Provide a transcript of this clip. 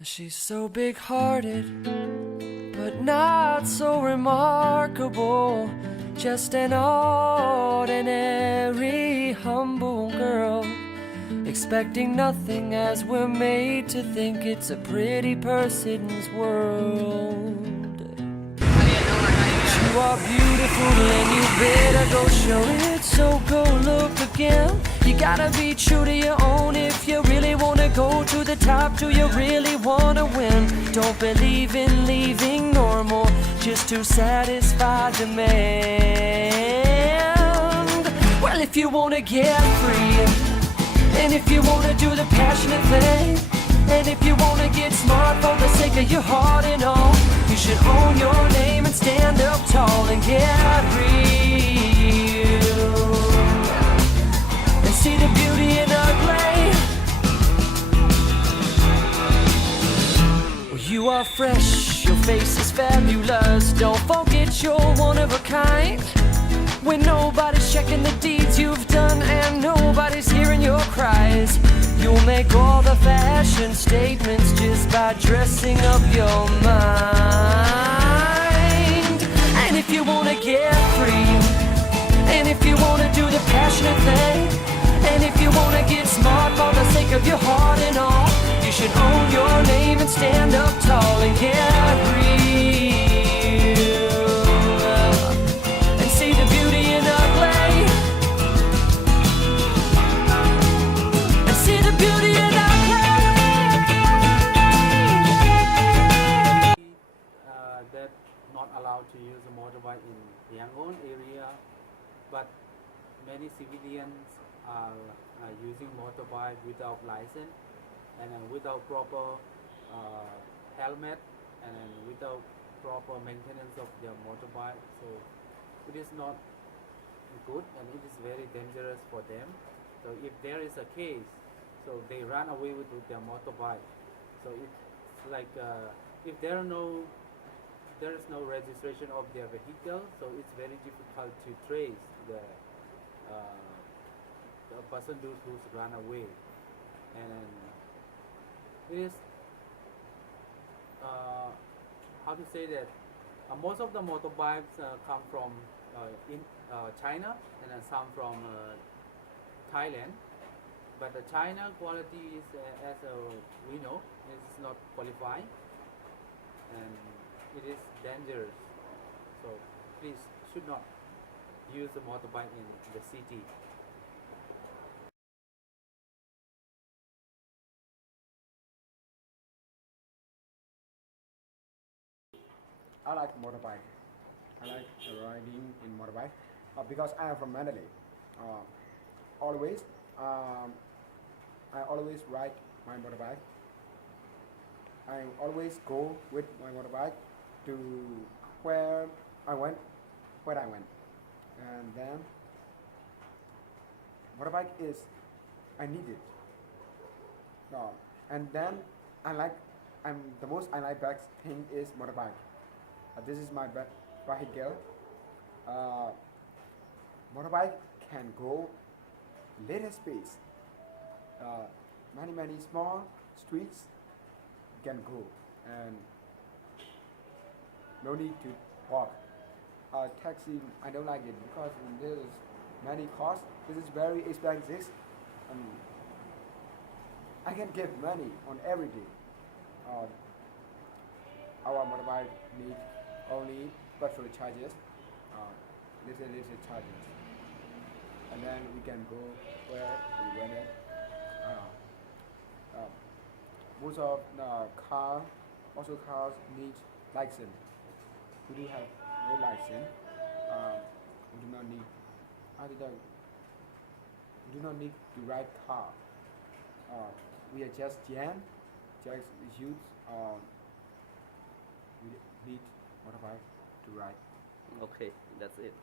She's so big-hearted, but not so remarkable. Just an ordinary, humble girl, expecting nothing as we're made to think it's a pretty person's world. You are beautiful and you better go show it, so go look again. You gotta be true to your own if you really wanna go to the top. Do you really wanna win? Don't believe in leaving normal just to satisfy demand. Well, if you wanna get free, and if you wanna do the passionate thing, and if you wanna get smart for the sake of your heart and all, you should own your name and stand up tall and get real, and see the beauty in ugly. Well, you are fresh, your face is fabulous. Don't forget you're one of a kind, when nobody's checking the deeds you've done and nobody's hearing your cries. You'll make all the fashion statements just by dressing up your mind. And if you wanna get free, and if you wanna do the passionate thing, and if you wanna get smart for the sake of your heart and all, you should own your name and stand up tall and get real, and see the beauty in ugly, and see the beauty in ugly. They're not allowed to use a motorbike in Yangon area, but many civilians are using motorbike without license and without proper helmet and without proper maintenance of their motorbike. So it is not good and it is very dangerous for them. So if there is a case, so they run away with their motorbike. So it's like if there is no registration of their vehicle, so it's very difficult to trace the person who's run away. And it is how to say that most of the motorbikes come from in China and then some from Thailand, but the China quality is as we know, is not qualified and it is dangerous. So please should not use the motorbike in the city. I like motorbike. I like riding in motorbike because I am from Mandalay. Always, I always ride my motorbike. I always go with my motorbike to where I went, and then motorbike is I need it. And then the most I like best thing is motorbike. This is my vehicle. Motorbike can go little space. Many small streets can go and no need to walk. Taxi, I don't like it because there's many costs. This is very expensive. I can give money on every day. Our motorbike need only petrol charges, little charges, and then we can go where we want it. Most of cars need license. We do have no license. We do not need. We do not need to ride car. We are just young, just youth. We need motorbike to ride. Okay, that's it.